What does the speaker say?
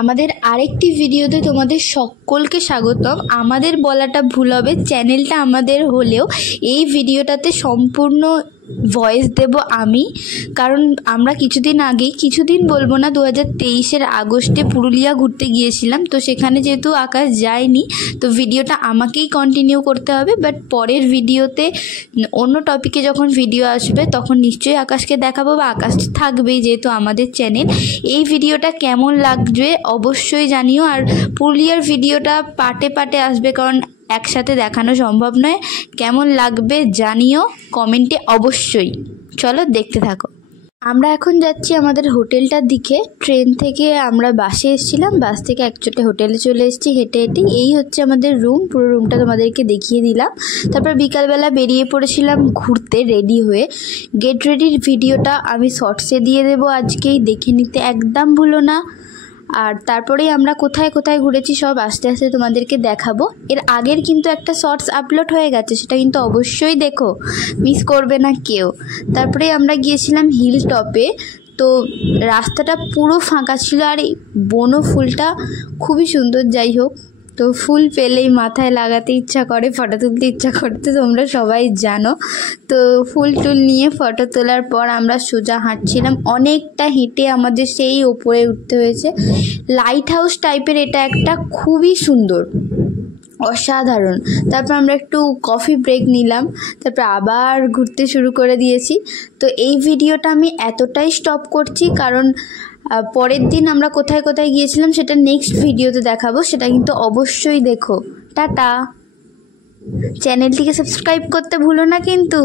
আমাদের আরেকটি ভিডিওতে তোমাদের সকলকে স্বাগতম। আমাদের বলাটা ভুল হবে, চ্যানেলটা আমাদের হলেও এই ভিডিওটাতে সম্পূর্ণ ভয়েস দেব আমি, কারণ আমরা কিছুদিন বলবো না, 2023-এর আগস্টে পুরুলিয়া ঘুরতে গিয়েছিলাম। তো সেখানে যেহেতু আকাশ যায়নি, তো ভিডিওটা আমাকেই কন্টিনিউ করতে হবে। বাট পরের ভিডিওতে অন্য টপিকে যখন ভিডিও আসবে তখন নিশ্চয়ই আকাশকে দেখাবো, বা আকাশ থাকবেই যেহেতু আমাদের চ্যানেল। এই ভিডিওটা কেমন লাগবে অবশ্যই জানিও। আর পুরুলিয়ার ভিডিওটা পার্টে পার্টে আসবে, কারণ একসাথে দেখানো সম্ভব নয়। কেমন লাগবে জানিও কমেন্টে অবশ্যই। চলো দেখতে থাকো। আমরা এখন যাচ্ছি আমাদের হোটেলটার দিকে। ট্রেন থেকে আমরা বাসে এসেছিলাম, বাস থেকে একচোটে হোটেলে চলে এসেছি হেঁটে হেঁটে। এই হচ্ছে আমাদের রুম, পুরো রুমটা তোমাদেরকে দেখিয়ে দিলাম। তারপর বিকালবেলা বেরিয়ে পড়েছিলাম ঘুরতে রেডি হয়ে। গেট রেডির ভিডিওটা আমি শর্টসে দিয়ে দেবো আজকেই, দেখে নিতে একদম ভুলো না। আর তারপরেই আমরা কোথায় কোথায় ঘুরেছি সব আস্তে আস্তে তোমাদেরকে দেখাবো। এর আগের কিন্তু একটা শর্টস আপলোড হয়ে গেছে, সেটা কিন্তু অবশ্যই দেখো, মিস করবে না কেউ। তারপরে আমরা গিয়েছিলাম হিল টপে। তো রাস্তাটা পুরো ফাঁকা ছিল, আর এই বনো ফুলটা খুবই সুন্দর। যাই হোক, তো ফুল পেলেই মাথায় লাগাতে ইচ্ছা করে, ফটো তুলতে ইচ্ছা করতে, তোমরা সবাই জানো। তো ফুল টুল নিয়ে ফটো তোলার পর আমরা সোজা হাঁটছিলাম। অনেকটা হেঁটে আমাদের সেই ওপরে উঠতে হয়েছে। লাইট হাউস টাইপের এটা একটা, খুবই সুন্দর, অসাধারণ। তারপর আমরা একটু কফি ব্রেক নিলাম, তারপর আবার ঘুরতে শুরু করে দিয়েছি। তো এই ভিডিওটা আমি এতটাই স্টপ করছি কারণ পরের দিন আমরা কোথায় কোথায় গিয়েছিলাম সেটা নেক্সট ভিডিওতে দেখাবো, সেটা কিন্তু অবশ্যই দেখো। টাটা। চ্যানেলটিকে সাবস্ক্রাইব করতে ভুলো না কিন্তু।